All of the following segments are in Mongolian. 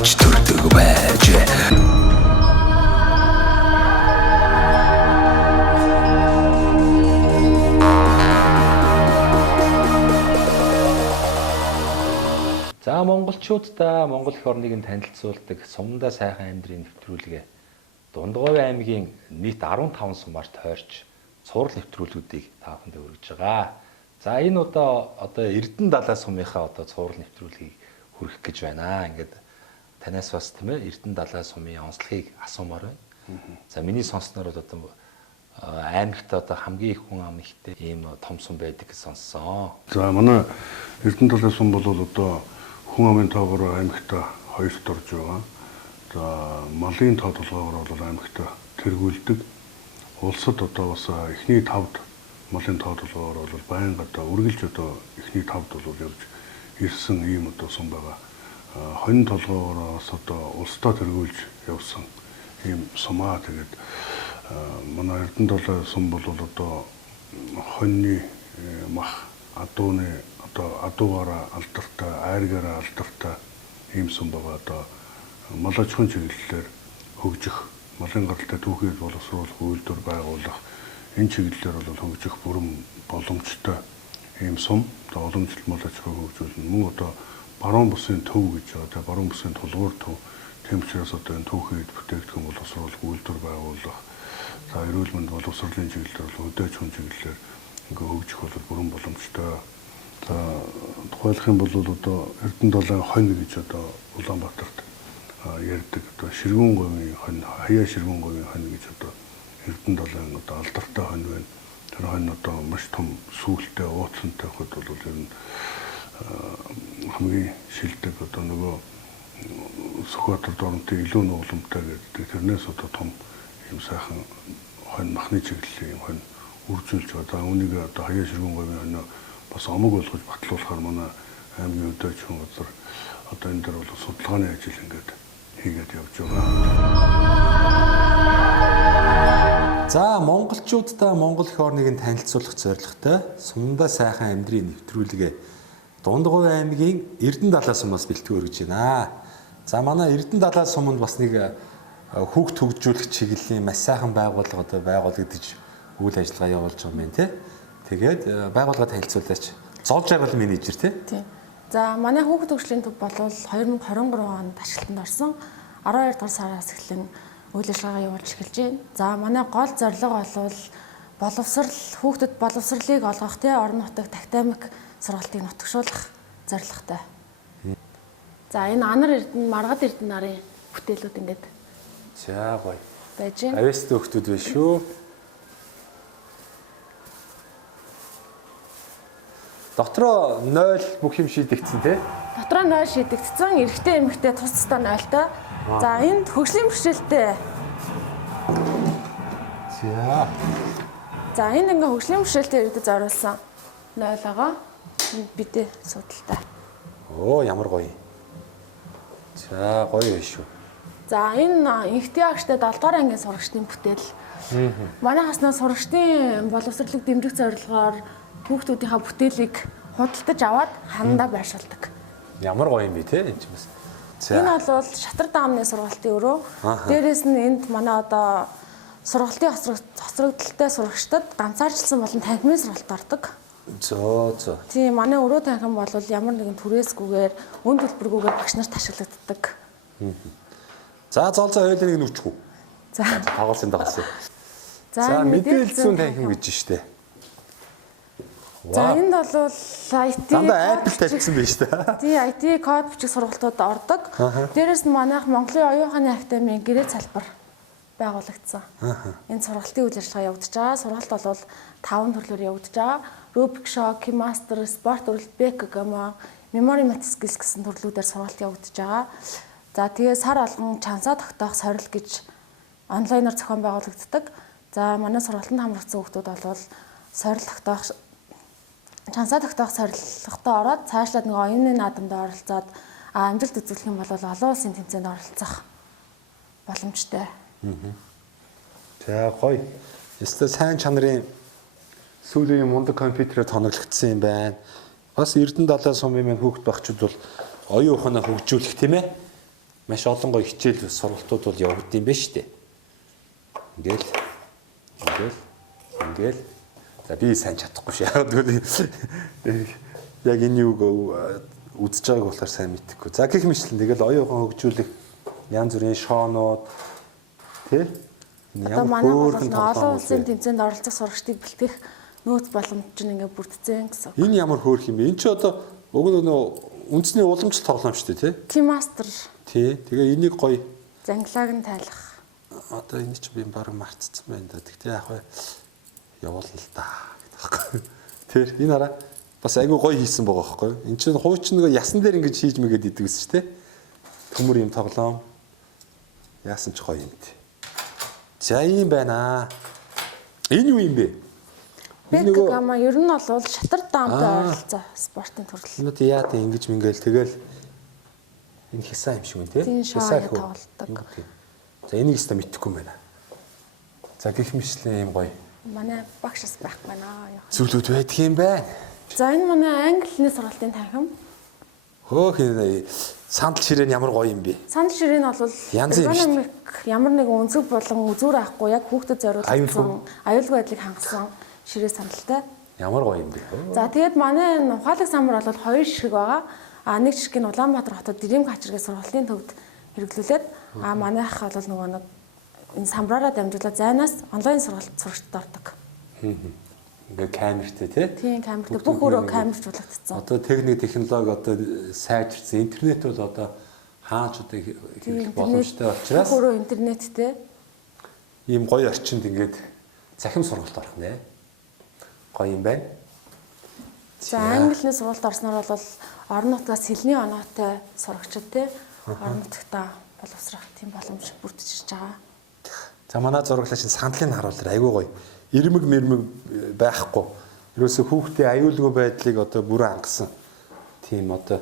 авч төрдөг байж. За монголчуудаа Монгол эх орныг нь танилцуулдаг Сумдаа сайхан амьдрын нэвтрүүлгээ Дундгуй аймгийн нийт 15 сумаар тойрч цуврал нэвтрүүлгүүдийг та бүхэнд хүргэж байгаа. За энэ одоо Эрдэнэ далай сумынхаа цуврал нэвтрүүлгийг хүргэх гэж байна. Ингээд танаас бас тийм ээ Эрдэнэ далай сумын онцлогийг асуумаар байна. За миний сонсноор бол аймагт хамгийн их хүн ам ихтэй ийм том сум байдаг гэж сонссон. За манай Эрдэнэ далай сум бол хүн амын тоогоор аймагт хоёрт орж байгаа. За малын тоо толгоогоор бол аймагт тэргүүлдэг. Улсад бас эхний 5-д малын тоо толгоогоор бол байнга үргэлж эхний 5-д бол явж ирсэн ийм сум байгаа. Хонь толгоогоор улсдаа тэргүүлж явсан ийм сумаа. Тэгээд манай Эрдэнэ далай сум бол хоньны мах адууны адуугаараа алдартай, айргаараа алдартай ийм сум байгаа. Мал аж ахуйн чиглэлээр хөгжих, малын гаралтай түүхийг боловсруулах, үйлдвэр байгуулах энэ чиглэлээр бол хөгжих бүрэн боломжтой ийм сум. Уламжлалт мал аж ахуйг хөгжүүлнэ. Мөн баруун бусын төв гэж байгаа. Баруун бусын тулгуур төв. Тийм учраас энэ түүхийд бүтээгдэхүүн боловсруулах, үйлдвэр байгуулах, за эрүүл мэнд боловсруулалтын чиглэлээр хөдөө аж ахуйн чиглэлээр хөгжих бол бүрэн боломжтой. За тухайлах юм бол Эрдэнэ далайн хонь гэж Улаанбаатарт ярьдаг. Ширгүүн говийн хонь, хаяа ширгүүн говийн хонь гэж Эрдэнэ далайн алдартай хонь байна. Тэр хонь маш том сүүлтэй, ууцантай хот бол ер нь хамгийн шилдэг нөгөө Сүхбаатар дорнотын илүү нугламтай гэдэг. Тэрнээс том юм сайхан хонь, махны чиглэлийн хонь үржүүлж байгаа. Үүнийг хаяа ширгүүн говийн хонь бас омог болгож батлуулахаар манай аймгийн хөдөө аж ахуйн газар энэ дээр бол судалгааны ажил ингээд хийгээд явж байгаа. За монголчуудаа Монгол эх орныг нь танилцуулах зорилготой Сумдаа сайхан амьдрын нэвтрүүлгээ Дундгуй аймгийн Эрдэнэ далай сумаас бэлтгэн өргөж байна. За манай Эрдэнэ далай суманд бас нэг хүүхд хөгжүүлэх чиглэлийн маш сайхан байгууллага байгуулагдаж үйл ажиллагаа явуулж байгаа юм байна тий. Тэгээд байгууллага танилцуулаач. Золж байгууллагын менежер тий. За манай хүүхд хөгжлийн төв бол 2023 онд ашиглалтанд орсон. 12 дугаар сараас эхлэн үйл ажиллагаа явуулж эхэлж байна. За манай гол зорилго бол боловсрал, хүүхдэд боловсролыг олгох тий, орон нутаг тактамик сургалтыг нутагшуулах зорилготой. За энэ Анар Эрдэнэ, Маргад Эрдэнэ нарын бүтээлүүд ингээд. За гоё. Байж байна. Авьяастай хүүхдүүд байна шүү. Дотроо 0 бүх юм шийдэгдсэн тий? Дотроо 0 шийдэгдсэн. Эрэгтэй эмэгтэй тус тусдаа 0-той. За энд хөгжлийн бэрхшээлтэй. За энд ингээ хөгжлийн бэрхшээлтэй иргэдэд зориулсан 0 байгаа. Бидээ судалтай. Оо ямар гоё. За гоё байна шүү. За энэ инхтэй агштай 7 дугаар ангийн сурагчдын бүтээл. Манайхаас нь сурагчдын боловсролыг дэмжих зорилгоор хүүхдүүдийнхээ бүтээлийг худалдаж аваад ханандаа байршуулдаг. Ямар гоё юм бэ те энэ ч бас. Энэ бол Шатар даамны сургалтын өрөө. Дээрээс нь энд манай сургалтын хоцрогдолтой сурагчдад ганцаарчилсан болон танхимын сургалт ордог. Зөө. Тийм манай өрөө танхим бол ямар нэгэн түрээсгүйгээр үн төлбөргүйгээр багш нарт ашиглагддаг. За зоолзоо хоёулаа нэг нүчгүй. За тоглосон дагсан. За мэдээлэл зүүн танхим гэж штэ. За энд бол IT дандаа Apple тавьсан байж та. Тий IT код бичих сургалтууд ордог. Дээрээс нь манайх Монголын оюун ухааны академийн гэрээ салбар байгуулагдсан. Энэ сургалтын үйл ажиллагаа явагдаж байгаа. Сургалт бол 5 төрлөөр явагдаж байгаа. Rubik Shock, Keymaster, Sport World, Backgammon, Memory Math Skills гэсэн төрлүүдээр сургалт явагдаж байгаа. За тэгээ сар алган чансаа тогтоох сорил гэж онлайнаар зохион байгуулагддаг. За манай сургалтанд хамрагдсан хүүхдүүд бол сорил тогтоох чансаа тогтоох сорилготой ороод цаашлаад нэг оюуны наадамд оролцоод амжилт үзүүлэх юм бол олон улсын тэмцээнд оролцох боломжтой. За гоё. Эсвэл сайн чанарын сүүлийн мундаг компьютерээр тоноглогдсон юм байна. Бас Эрдэнэ далай сумын маань хүүхд багчуд бол оюун ухаанаа хөгжүүлэх тийм ээ. маш олон гоё хичээл сургалтууд бол явагдсан юм байна шүү дээ. Ингээл за би сайн чадахгүй шүү. Яг тэгвэл яг энэ юуг үзэж байгааг болохоор сайн мэдэхгүй. За гэх мэтлэн тэгэл оюухан хөгжүүлэх янз бүрийн шоунууд тий Одоо манай бол олон улсын тэмцээнд оролцох сурагчдыг бэлтгэх нөөц боломж нь ингээ бүрдсэн гэсэн. Энэ ямар хөөрх юм бэ? Энэ чи одоо уг нь үндэсний уламжлалт тоглоом шүү дээ тий? Кимастер. Тий. Тэгээ энийг гоё Зангилааг нь тайлах. одоо энэ чи би баруун мартцсан байна да. Тэгтээ яг явуулна л да гэдэг. Тэр энэ хараа бас айгүй гоё хийсэн байгаа байхгүй. Энд чинь хуучин нэг ясан дээр ингэж хийж мэгээд идэг гэсэн чинь тий. Төмөр юм тоглоом. Яасан ч гоё юм тий. За юм байна. Энэ юу юм бэ? Бэкгама ер нь бол шатар даамтай ойролцоо спортын төрөл. Өнөөдөр яа тийм ингэж мингээл тэгэл энэ хисаа юм шиг үн тий. Хисаа тоглолдог. За энийг өстө мэдэхгүй юм байна. За гих мэтлэн юм гоё. Манай багшаас байхгүй байна. Зүйлүүд байдаг юм байна. За энэ манай англи сургалтын танхим. Хөөх сандал ширээн ямар гоё юм бэ? Сандал ширээн бол эргономик ямар нэгэн өнцөг болон үзүүр авахгүй яг хүүхдэд зориулсан аюулгүй байдлыг хангасан ширээ сандалтай. Ямар гоё юм бэ? За тэгээд манай энэ ухаалаг самбар бол 2 ширхэг байгаа. Нэг ширхэг нь Улаанбаатар хотод Дэрэмг хачиргийн сургалтын төвд хэрэглүүлээд манайх бол нөгөө нэг энэ самбараараа дамжуулаад зайнаас онлайн сургалт сурагчдад ордог. Ингээ камертай тий? Тийм камертай бүх өрөө камерчуулагдсан. Одоо техник технологи одоо сайжирсан. Интернет бол одоо хаач одоо хэрэглэх боломжтой учраас бүх өрөө интернеттэй ийм гоё орчинд ингээд захим сургалт орох нэ. Гоё юм байна. За английн сургалт орсноор бол орон нутгаас сэлний оноотой сурагчид тий орон нутгатаа боловсрох тийм боломж бүрдэж ирж байгаа. За манай зураглагч сандлыг харуулъя. Айгуу гоё. Ирмэг мэрмэг байхгүй. Ерөөсө хүүхдээ аюулгүй байдлыг одоо бүрэн хангасан. Тийм одоо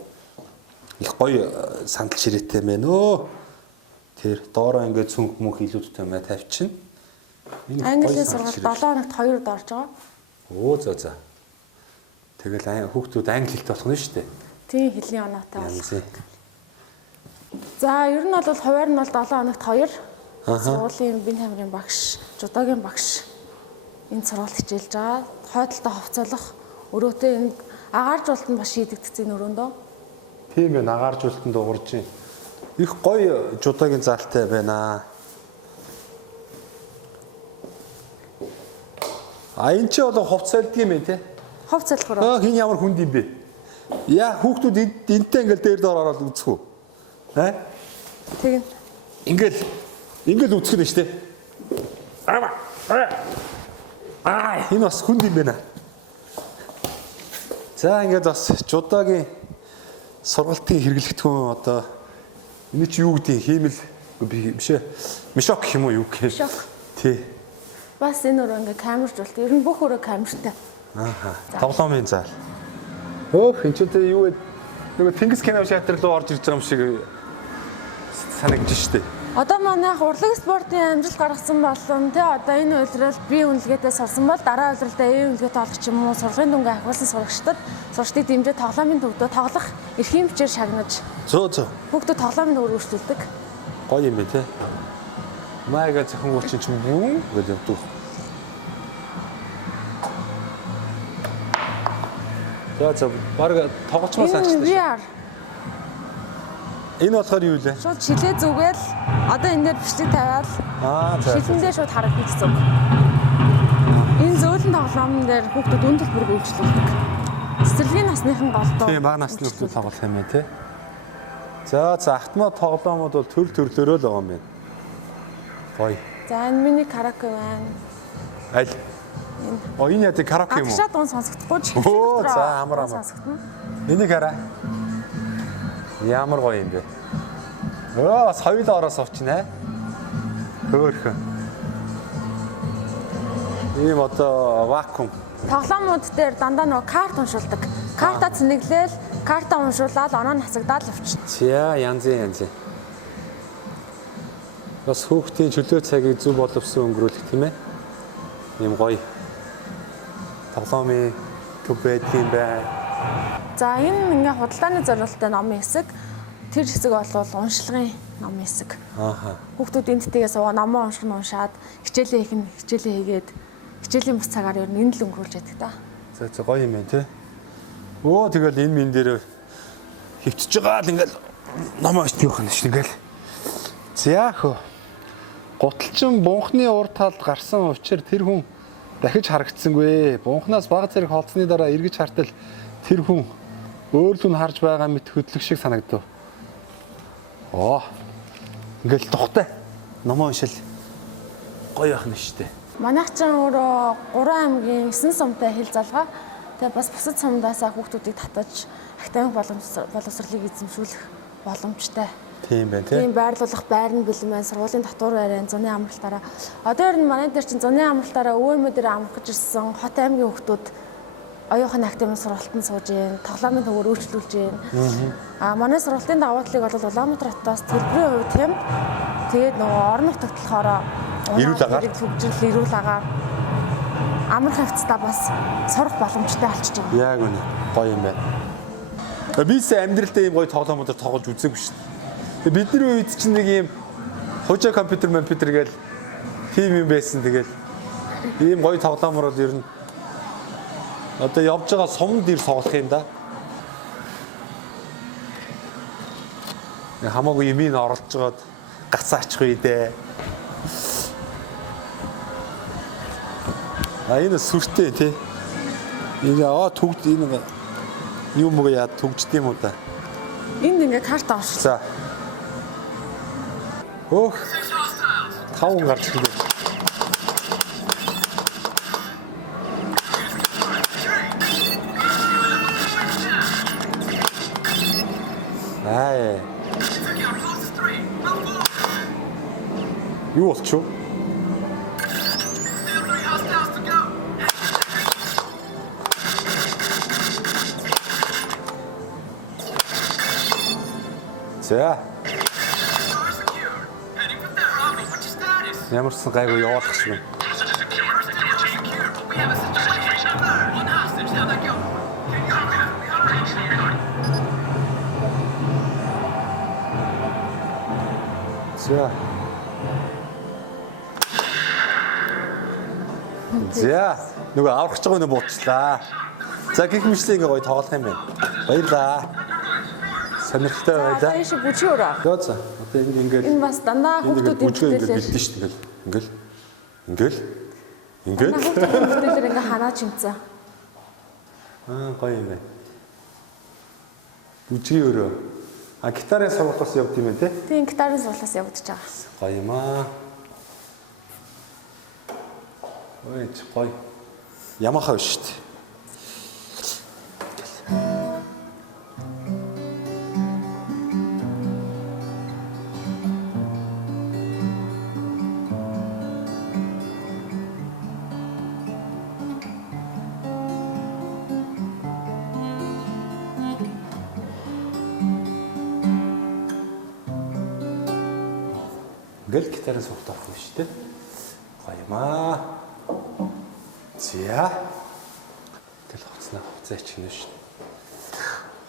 их гоё сандал ширээтэй мэн өө. Тэр доороо ингээд цүнх мөнх илүүдтэй мэ тавьчихна. Английн сургалт 7 хоногт 2-д орж байгаа. Оо за. Тэгэл хүүхдүүд англи хэлтэй болох нь шүү дээ. Тийм хэлний оноотой болох. За ер нь бол хуваар нь бол 7 хоногт 2 сургуулийн бие тамирын багш, жудогийн багш энэ сургалт хичээлж байгаа. Хойдолтой ховцоолох, өрөөтэй энэ агааржуулалт нь бас шийдэгдсэн өрөөндөө. Тийм ээ, агааржуулалтанд дуурж байна. Их гоё жудогийн заалтай байна. Энд чи одоо ховцоолдог юм ээ те? Ховцоолох өрөө. Хин ямар хүнд юм бэ? Яа хүүхдүүд энтэй ингээл дээр доор ороод үзэх үү? Тэгин. Ингээл үзэх нь шүү дээ. Энэ бас хүнд юм байна. За ингээд бас жудогийн сургалтын хэрэглэгдэхүүн одоо энэ чи юу гэдэг хиймэл биш ээ. Мишок гэх юм уу юу гэх юм. Тий. Бас энэ өрөө ингээ камержуулт. Ер нь бүх өрөө камертай. Тоглоомын зал. Энэ ч үгүй юу вэ? Нөгөө Тэнгис кино театр руу орж ирж байгаа юм шиг санагдаж штэ. Одоо манайх урлаг спортын амжилт гаргасан болон тий одоо энэ үйлрэл бие үнэлгээтэй сурсан бол дараа үйлрэлдээ ээ үнэлгээтэй олох ч юм уу сургалтын дүнгээ ахиулсан сурагчдыг дэмжиж тоглоомын төвдөө тоглох эрхийн бичээр шагнаж. Зөө. Хүүхдүүд тоглоомын төвөөр үргэлжлүүлдэг. Гоё юм бэ тий. Майга зөвхөн уулчин ч юм уу гэж явдаг. За баг тоглолцмоо санагдаж. Энэ болохоор юу вэ? Шууд шилээ зүгээл одоо энэ дээр бичлэг тавиал. Шилэндээ шууд харагдана гэсэн. Энэ зөөлөн тоглоомн дээр хүүхдүүд үн төлбөрийг үйлчлүүлдэг. Цэцэрлэгийн насныхан голдоо. Тийм, бага насны хүүхдүүд тоглох юм байна тий. За автомат тоглоомууд бол төрлөөрөө л байгаа юм байна. Гоё. За энэ миний караоке байна. Аль? Энэ яа тий караоке юм уу? Агшаа дуун сонсогдохгүй ч. За амар. Энийг хараа. Ямар гоё юм бэ? Бас хоёулаа ороо сувчнаа. Хөөхөн. Ийм одоо вакуум. Тоглоомууд дээр дандаа нөгөө карт уншуулдаг. Карта цэнэглээл, карта уншуулаад оноо насагдаад явчихна. За янз. Бас хүүхдийн чөлөө цагийг зөв боловсон өнгөрүүлэх тийм ээ. Ийм гоё. Тоглоомын төв байдгийн бай. За энэ ингээ худалдааны зорилттой номын хэсэг Тэр хэсэг бол уншлагын ном хэсэг. Ааха. Хүүхдүүд энэттэйгээ суугаа номоо уншаад хичээлээ хийгээд хичээлийн бус цагаар ер нь энэ л өнгөрүүлж яадаг та. За гоё юм байна тий. Өө тэгэл энэ минь дээр хөвтөж байгаа л ингээл ном уншдаг явах нь шүү ингээл. За хөө. Гуталчин бунхны урд талд гарсан учраас тэр хүн дахиж харагдсангүй. Бунхнаас бага зэрэг холцсны дараа эргэж хартал тэр хүн өөрлөг нь харж байгаа мэт хөдлөх шиг санагдав. Ингээл тухтай. Номоо уншил. Гоё яах нь штэ. Манайх ч өөрөө 3 аймгийн 9 сумтай хил залгаа. Тэгээ бас бусад сумдаасаа хүүхдүүдийг татаж академик боловсролыг эзэмшүүлэх боломжтой. Тийм байна тийм. Тийм байрлуулах байр нь бэлэн байна. Сургуулийн татвар бариан зуны амралтаараа. Одоо ер нь манай дээр чинь зуны амралтаараа өвөөмөө дээр амрах гэж ирсэн хот аймгийн хүүхдүүд оюухан академик сургалтанд сууж гин, тоглоомын төвөөр үйлчлүүлж гин. Манай сургалтын давуу талыг бол Улаанбаатар хотоос төлбөрийн хувьд тийм. Тэгээд нөгөө орон нутагт болохоор эрүүл агаар хөгжил эрүүл агаар амрах хавцтай бас сурах боломжтой болчихж байгаа. Яг үнэ. Гоё юм байна. Бис амьдралдаа ийм гоё тоглоомуудаар тоглож үзээгүй шүү дээ. Бидний үед чинь нэг ийм хожоо компьютер гээл тим юм байсан. Тэгэл ийм гоё тоглоомор бол ер нь одоо явж байгаа сумд ир тоглох юм да. Хамаагүй юмыг оролцож жоод гацаачих үе дээ. Энэ сүртэй тий. Энэ төгд энэ юм уу яа төгжд юм уу да. Энд ингээ карт авах. За. 5 гарч ирлээ. Юу болчих вэ? За. Ямарсан гайгүй явуулах шиг байна. За. За. Нөгөө аврах гэж байгаа нэ буучлаа. За гих мэтлээ ингээ гоё тоглох юм байна. Баярлаа. Сонирхолтой байлаа. За ийш бүжгөөрөө. За. Одоо ингээд энэ бас дандаа хүүхдүүд ингээд бэлдэн шүү дээ. Ингээл. Хүүхдүүд ингээ ханаа чимцээ. Гоё юм байна. Бүжгөөрөө. Гитарын сургалтаас явд юм байна те? Тийм гитарын сургалтаас явагдаж байгаа. Гоё юм аа. Ой, гоё. Ямаха биш шүү дээ. Ингээл гитарын сургалт авах юм шүү дээ. Гоё юм аа. За. Тэгэл хувцас ичнэ шүү.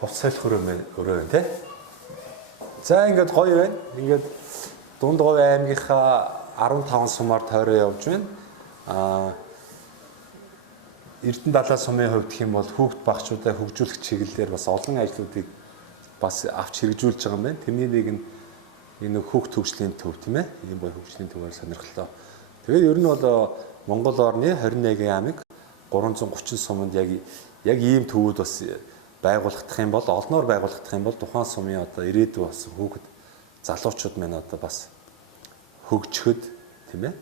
Хувцас солих өрөө байна те. За ингээд гоё байна. Ингээд Дундгов аймгийнхаа 15 сумаар тойроо явж байна. Эрдэнэ далай сумын хувьд гэх юм бол хүүхд багчуудаа хөгжүүлэх чиглэлээр бас олон ажлуудыг бас авч хэрэгжүүлж байгаа юм байна. Тэрний нэг нь энэ хүүхд хөгжлийн төв тийм ээ. Ийм гоё хөгжлийн төвөөр сонирхолтой. Тэгээд ер нь бол Монгол орны 21 аймаг 330 суманд яг ийм төвүүд бас байгуулагдах юм бол олноор байгуулагдах юм бол тухайн сумын одоо ирээдүйн бас хүүхэд залуучууд маань одоо бас хөгжөхөд тийм ээ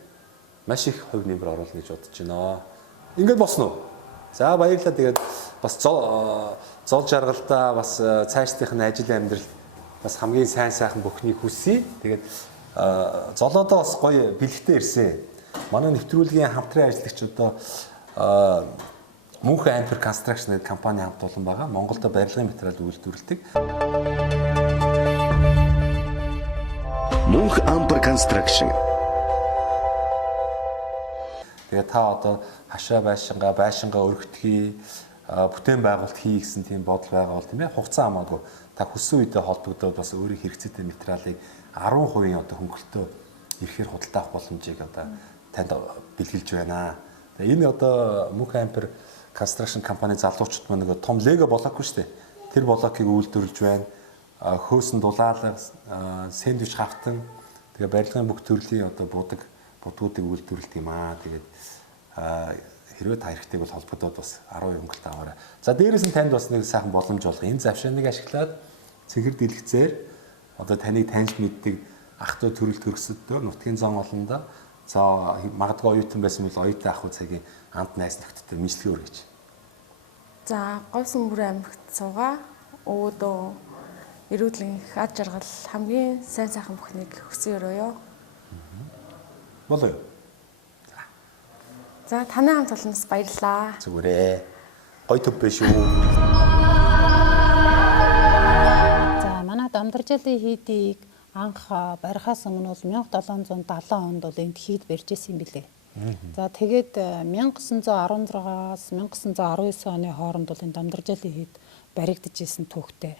маш их хувь нэмэр оруулна гэж бодож байна. Ингээд босно уу? За баярлалаа. Тэгээд бас зол жаргалдаа бас цаашдынх нь ажил амьдрал бас хамгийн сайн сайхан бүхнийг хүсье. Тэгээд золоодоо бас гоё бэлэгтэй ирсэн. Манай нэвтрүүлгийн хамтран ажиллагч одоо Мөнх Amper Construction гэдэг компани хамт олон байгаа. Монголд барилгын материал үйлдвэрлэдэг. Мөнх Amper Construction. Тэгээ та одоо хашаа байшингаа өргөтгий бүтээн байгуулалт хий гэсэн тийм бодол байгаа бол тийм ээ хугацаа хамаагүй та хүссэн үедээ холбогдоод бас өөрийн хэрэгцээтэй материалыг 10% одоо хөнгөлтөө ирэхээр худалдаах боломжийг одоо танд бэлгэлж байна. Тэгээ энэ одоо Мөнх Ампер Construction компани залуучууд маань нэг том Лего блокгүй шүү дээ. Тэр блокийг үйлдвэрлэж байна. Хөөсөн дулаалга, сэндвич хавтан тэгээ барилгын бүх төрлийн одоо будгуудыг үйлдвэрлэдэг юм аа. Тэгээд хэрвээ та хэрэгтэй бол холбогдоод бас 10% хөнгөлт аваарай. За дээрээс нь танд бас нэг сайхан боломж олго. Энэ завшааныг ашиглаад цэнхэр дэлгэцээр одоо таныг таньж мэддэг ах トゥ төрөл төрөсөдөө нутгийн зам олондоо за магадгүй оюутан байсан бол оюутан ах トゥ цагийн амт найз нөхдөдтэй мэдлэгээ өргөж. За Говьсон бүрэн аймагт суугаа өөдөө эрүүдлэн их аж аргал хамгийн сайн сайхан бүхнийг хүсэн өрөөё. Болоо юу? За танай хамт олноос баярлалаа. Зүгээрээ. Гой төв биш үү? За манай Дамдаржалын хийдийг анх барихаас өмнө бол 1770 онд бол энд хийд барьж исэн юм билээ. За тэгээд 1916-аас 1919 оны хооронд бол энэ Дамдаржалын хийд баригдаж исэн түүхтэй.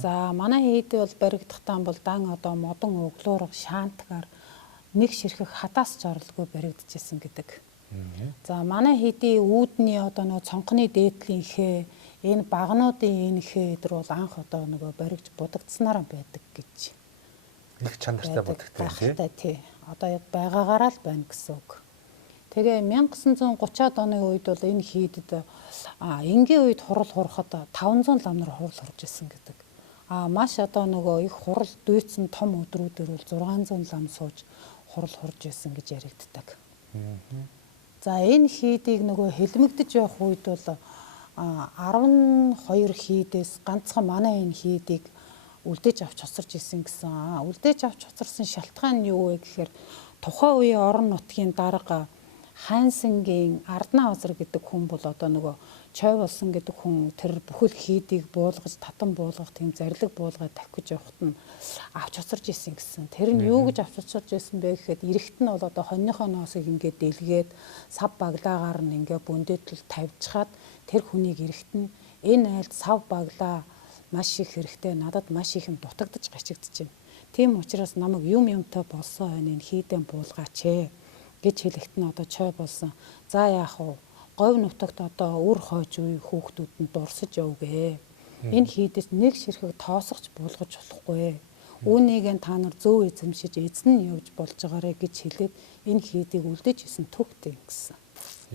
За манай хийд бол баригдахдаа бол дан одоо модон өглөөрөг шаантгаар нэг ширхэг хатаас ч орлоггүй баригдаж исэн гэдэг. За манай хийдийн үүдний одоо нөгөө цонхны дээдлийн ихээ энэ багнуудын энэ ихээ өдр бол анх одоо нөгөө баригж будагдсанараа байдаг гэж. Их чанартай будагтай тий. Одоо яг байгаагаараа л байна гэсэн үг. Тэгээ 1930-аад оны үед бол энэ хийдэд энгийн үед хурал хурахад 500 лам нар хурал хурж исэн гэдэг. Маш одоо нөгөө их хурал дүйцэн том өдрүүдээр бол 600 лам сууж хурал хурж исэн гэж яригддаг. За энэ хийдийг нөгөө хэлмэгдэж явах үед бол 12 хийдээс ганцхан манай энэ хийдийг үлдээж авч хоцорч исэн гэсэн. Үлдээж авч хоцорсон шалтгаан нь юу вэ гэхээр тухайн үеийн орон нутгийн дарга Хайнсангийн Арднаа Озар гэдэг хүн бол одоо нөгөө Чой болсон гэдэг хүн тэр бүхэл хийдийг буулгаж татан буулгах тийм зарлиг буулгаад тавих гэж явахт нь авч хоцорч исэн гэсэн. Тэр нь юу гэж авч хоцорч исэн бэ гэхэд эрэгт нь бол одоо хоньныхоо ноосыг ингээд дэлгээд сав баглаагаар нь ингээд бөндөөтөл тавьчихад тэр хүнийг эрэгт нь энэ айлд сав баглаа маш их хэрэгтэй надад маш их юм дутагдж гачигдэж байна. Тийм учраас намайг юм юмтай болсон байна энэ хийдэн буулгаач гэж хэлэхэд нь одоо Чой болсон. За яах вэ? Говь нутагт одоо үр хойж үе хүүхдүүд нь дурсаж явгээ. Энэ хийдэс нэг ширхэг тоосгоч буулгаж болохгүй. Үүнийг та нар зөв эзэмшиж эзэн нь явж болж байгаарэ гэж хэлээд энэ хийдийг үлдээж исэн төгтэй гэсэн.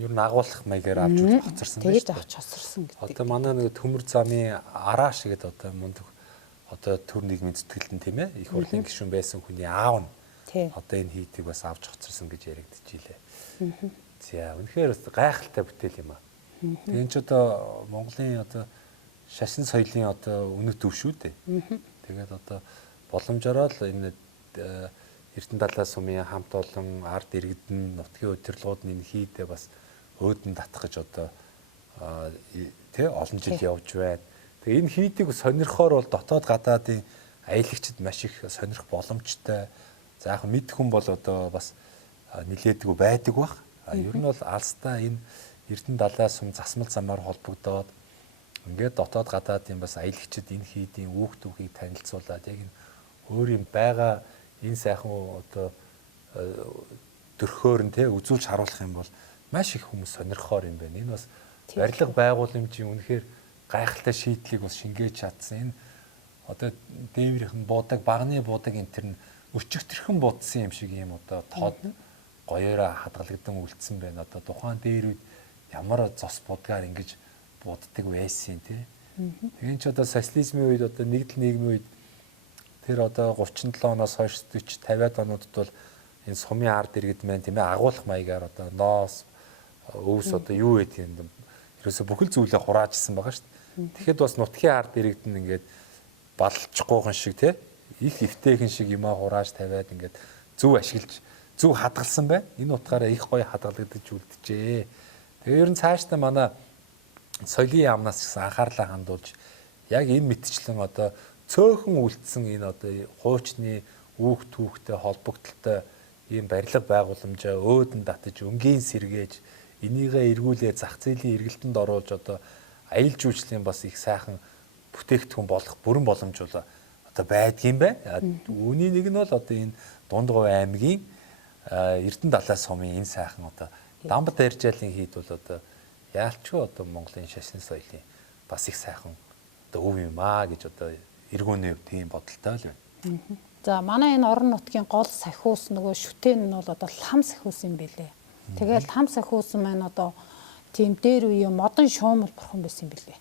Ер нь агуулах маягаар авч хоцорсон тийм шүү дээ. Авч хоцорсон гэдэг. Одоо манай нэг төмөр замын арааш гэдэг одоо мундаг одоо төр нийгмийн зүтгэлтэн тийм ээ их хурлын гишүүн байсан хүний аав нь одоо энэ хийдийг бас авч хоцорсон гэж яригдчихилээ. За үнэхээр гайхалтай бүтээл юм аа. Тэгээ энэ ч одоо Монголын одоо шашин соёлын одоо үнэт төв шүү дээ. Тэгээд одоо боломжоор л энэ Эрдэнэ далай сумын хамт олон ард иргэдэн нутгийн удирдлагууд энэ хийдээ бас өөдөн татах гэж одоо олон жил явж байна. Тэгээ энэ хийдийг сонирхоор бол дотоод гадаадын аялагчид маш их сонирх боломжтой. За яг мэд хүн бол одоо бас нилээдгүй байдаг бах. Ер нь бол алстаа энэ Эрдэнэ далай сум засмал замаар холбогдоод ингээд дотоод гадаадын бас аялагчид энэ хийдийн үүх түүхийг танилцуулаад яг энэ өөрийн байгаа энэ сайхан одоо төрхөөр нь үзүүлж харуулах юм бол маш их хүмүүс сонирхоор юм байна. Энэ бас барилга байгууламжийн үнэхээр гайхалтай шийдлийг бас шингээж чадсан. Энэ одоо дээврийнхэн буудаг, багны буудаг энэ төр нь өчигдөрхөн будсан юм шиг юм одоо тод гоёороо хадгалагдсан үлдсэн байна. Одоо тухайн дээр үед ямар зос будгаар ингэж буддаг байсан тий. Тэгэхээр ч одоо социализмын үед одоо нэгдэл нийгмийн үед тэр одоо 37 оноос хойш 40 50-аад онуудад бол энэ сумын ард иргэд маань тийм ээ агуулах маягаар одоо ноос өвс одоо юу гэдэг юм ерөөсө бүхэл зүйлээ хураажсэн байгаа шүү дээ. Тэгэхэд бас нутгийн ард иргэд нь ингээд балчихгүйхэн шиг тий их эвтэйхэн шиг юмаа хурааж тавиад ингээд зөв ашиглаж зөв хадгалсан байна. Энэ утгаараа их гоё хадгалагдаж үлджээ. Тэгээ ер нь цаашдаа манай соёлын яамнаас гэсэн анхаарлаа хандуулж яг энэ мэтчлэн одоо цөөхөн үлдсэн энэ одоо хуучны үүх түүхтэй холбогдлолтой ийм барилга байгууламжаа өөдөн татаж өнгийн сэргээж энийгээ эргүүлээ зах зээлийн эргэлтэнд оруулж одоо аял жуулчлалын бас их сайхан бүтээгдэхүүн болох бүрэн боломж бол одоо байдгийм байна. Үүний нэг нь бол одоо энэ Дундгой аймгийн Эрдэнэ далай сумын энэ сайхан одоо Дамбат аржаалын хийд бол одоо яалчгүй одоо Монголын шашин соёлын бас их сайхан одоо өв юм аа гэж одоо эргүүний өв тийм бодолтой л байна. За манай энэ орон нутгийн гол сахиус нөгөө шүтэн нь бол одоо лам сахиус юм билээ. Тэгэл лам сахиус маань одоо тийм дээр үе модон шуумал бурхан байсан юм билээ.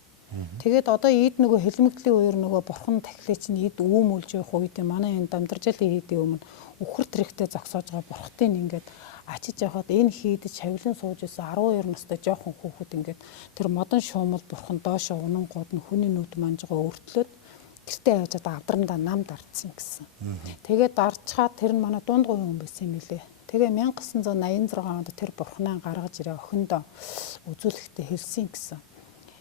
Тэгээд одоо ийд нөгөө хэлмэгдлийн үеэр нөгөө бурхан тахилын чинь ийд үүмүүлж явах үед манай энэ Дамдаржаалын хийдийн өмнө үхэр тэрэхтэй зогсоож байгаа бурхтын ингээд ачиж явахад энэ хийдэд шавилан сууж исэн 12 настай жоохон хүүхэд ингээд тэр модон шуумал бурхан доошо унангууд нь хүний нүд манжгаа өртлөөд гэртээ явж одоо авдрандаа нам дардсан гэсэн. Тэгээд дарчхаад тэр нь манай Дундгой хүн байсан юм билээ. Тэгээ 1986 онд тэр бурхнаа гаргаж ирээ охиндоо үзүүлэхдээ хэлсэн гэсэн.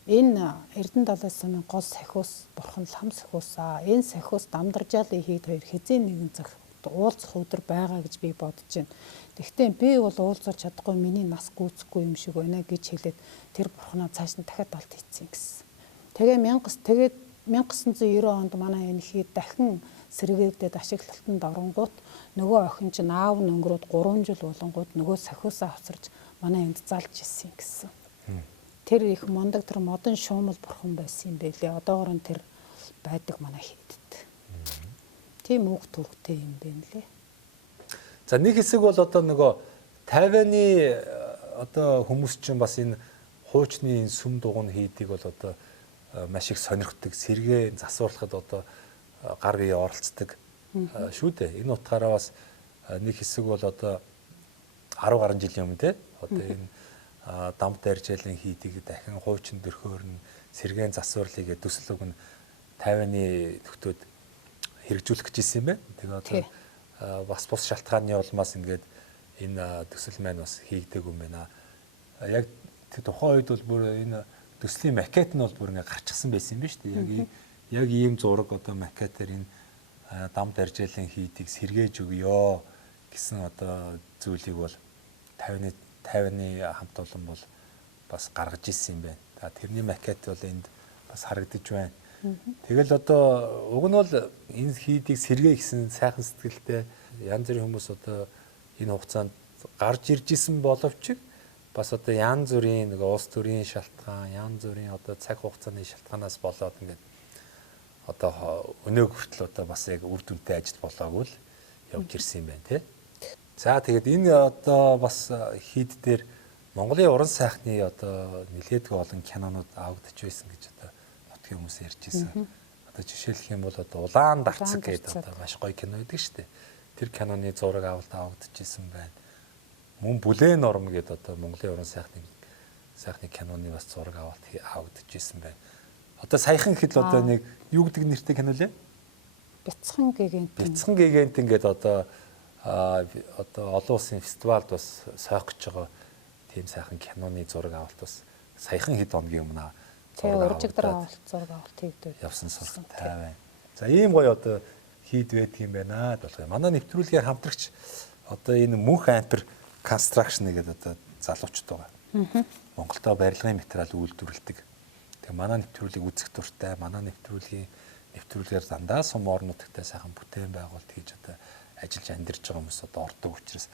Энэ Эрдэнэ далай сумын гол сахиус бурхан лам сахиусаа. Энэ сахиус Дамдаржаалын хийд хоёр хизээ нэгэн цаг уулзах өдөр байгаа гэж би бодож байна. Тэгвэл би бол уулзах чадахгүй миний нас гүйцэхгүй юм шиг байна гэж хэлээд тэр бурхнаа цааш нь дахиад алт хийцэн гэсэн. Тэгээ 1990 онд манай энэ хийд дахин сэргээгдээд ашиглалтанд оронгууд нөгөө охин чинь аав нь өнгөрөөд 3 жил болонгууд нөгөө сахиусаа авсарж манай энд залж ирсэн гэсэн. Тэр их мондаг тэр модон шуумал бурхан байсан юм байлээ. Одоогоор нь тэр байдаг манай хийдэд. Тийм үг төгтэй юм байна лээ. За нэг хэсэг бол одоо нөгөө 50-ны одоо хүмүүс чинь бас энэ хуучны сүм дугуйн хийдийг бол одоо маш их сонирхдаг, сэргээ засварлахад одоо гар бие оролцдог шүү дээ. Энэ утгаараа бас нэг хэсэг бол одоо 10 гаруй жилийн өмнө те одоо энэ Дамбат аржаалын хийдийг дахин хуучин дөрхөөр нь сэргээн засварлыг төсөл өгн 50-ны төвтөд хэрэгжүүлэх гэсэн юм байна. Тэгээ одоо бас бус шалтгааны улмаас ингээд энэ төсөл маань бас хийгдэг юм байна. Яг тухайн үед бол бүр энэ төслийн макет нь бол бүр ингээд гарчихсан байсан юм байна шүү дээ. Яг ийм зураг одоо макетээр энэ Дамбат аржаалын хийдийг сэргээж өгөө гэсэн одоо зүйлийг бол 50-ны хамт олон бол бас гаргаж ирсэн юм байна. Тэрний макет бол энд бас харагдаж байна. Тэгэл одоо уг нь бол энэ хийдийг сэргээ гэсэн сайхан сэтгэлтэй янз бүрийн хүмүүс одоо энэ хугацаанд гарч ирж исэн боловч бас одоо янз бүрийн нэг улс төрийн шалтгаан, янз бүрийн одоо цаг хугацааны шалтгаанаас болоод ингээд одоо өнөөг хүртэл одоо бас яг үр дүнтэй ажил болоогүй л явж ирсэн юм байна тий. За тэгээд энэ одоо бас хийд дээр Монголын уран сайхны одоо нэлээдгүй олон кинонууд авагдаж байсан гэж одоо нутгийн хүмүүс ярьж ирсэн. Одоо жишээлх юм бол одоо Улаан дарцаг гэдэг одоо маш гоё кино байдаг шүү дээ. Тэр киноны зураг авалт авагдаж ирсэн байна. Мөн Бүлээн норм гэдэг одоо Монголын уран сайхны киноны бас зураг авалт авагдаж ирсэн байна. Одоо саяхан хэд л одоо нэг юу гэдэг нэртэй кино лээ? Бяцхан гигэнт. Бяцхан гигэнт ингээд одоо олон улсын фестивальд бас сойх гэж байгаа тийм сайхан киноны зураг авалт бас саяхан хэд хоногийн өмнө зураг авалт хийгдв. Явсан сургалттай байна. За ийм гоё одоо хийд байдаг юм байна болгоо. Манай нэвтрүүлгийн хамтрагч одоо энэ мөнх ампер констракшн гэдэг одоо залуучд байгаа. Монголдо барилгын материал үйлдвэрлэдэг. Тэгээ манай нэвтрүүлгийг үзэх дуртай, манай нэвтрүүлгээр дандаа сум орон нутагтай сайхан бүтээн байгуулалт хийж одоо ажиллаж амьдарч байгаа хүмүүс одоо ордог учраас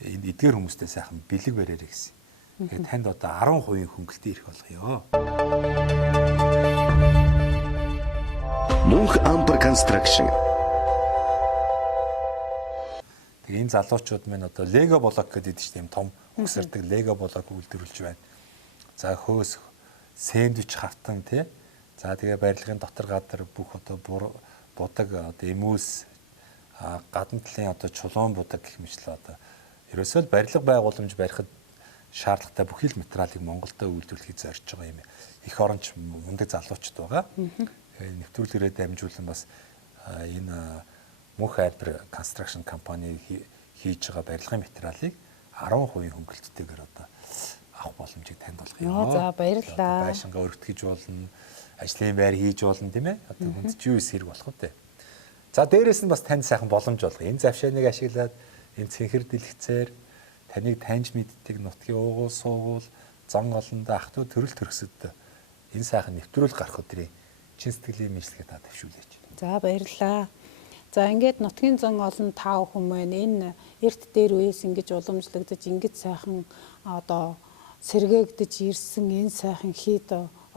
энэ эдгээр хүмүүстэй сайхан бэлэг бариараа гэсэн. Тэгээд танд одоо 10% хөнгөлтөө ирэх болгоё. Мөнх ампер констракшн. Тэгээ энэ залуучууд минь одоо лего блок гэдэг чинь юм том өгсөрдөг лего блок үйлдвэрлэж байна. За хөөс сэндвич хавтан тий. За тэгээ барилгын дотор гадар бүх одоо будаг одоо эмүүлс гадна талын одоо чулуун будаг гэх мэтлээ одоо ерөөсөө л барилга байгууламж барихад шаардлагатай бүхий л материалыг Монголдо үйлдвэрлэхийг зорж байгаа юм. Их оронч мундаг залуучд байгаа. Нэвтрүүлгээрээ дамжуулан бас энэ мөнх ампер констракшн компани хийж байгаа барилгын материалыг 10% хөнгөлттэйгээр одоо авах боломжийг танд болгоё. За баярлалаа. Байшингаа өргөтгөж болно, ажлын байр хийж болно тийм ээ. Одоо хүнд ч юу эсрэг болох вэ? За дээрээс нь бас танд сайхан боломж олго. Энэ завшааныг ашиглаад энэ цэнхэр дэлгэцээр таныг таньж мэддэг нутгийн уугуул суугуул зан олондоо ах トゥ төрөл төрөсөд энэ сайхан нэвтрүүлэг гарах өдрийн чин сэтгэлийн мэдлэгээ та төвшүүлээч. За баярлалаа. За ингээд нутгийн зан олон тав хүмүүс энэ эрт дээр үеэс ингэж уламжлагдаж ингэж сайхан одоо сэргээгдэж ирсэн энэ сайхан хийд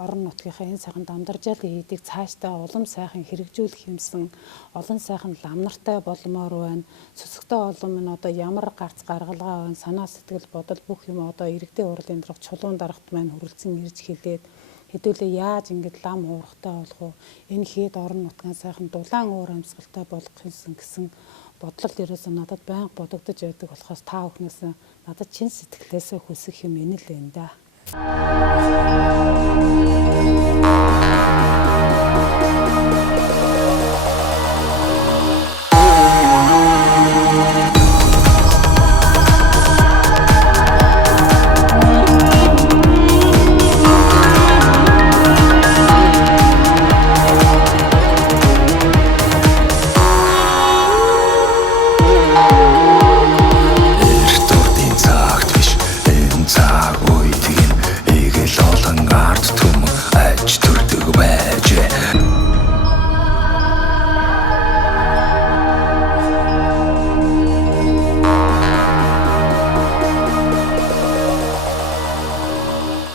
орон нутгийнхаа энэ сайхан дамдаржаалын хийдийг цаашдаа улам сайхан хэрэгжүүлэх юмсан олон сайхан лам нартай болмоор байна. Сүсгтэй олон нь одоо ямар гарц гаргалгаа байна, санаа сэтгэл бодол бүх юм одоо иргэдийн урлын дарга чулуун дарагт маань хүрэлцэн ирж хэлээд хэдүүлээ яаж ингэж лам уурахтай болох вэ? Энэ хэд орон нутгийн сайхан дулаан уур амьсгалтай болох юмсан гэсэн бодлол ерөөсөө надад байнга бодогдож байдаг болохоос та бүхнээс надад чин сэтгэлээсээ хүсэх юм энэ л энэ да.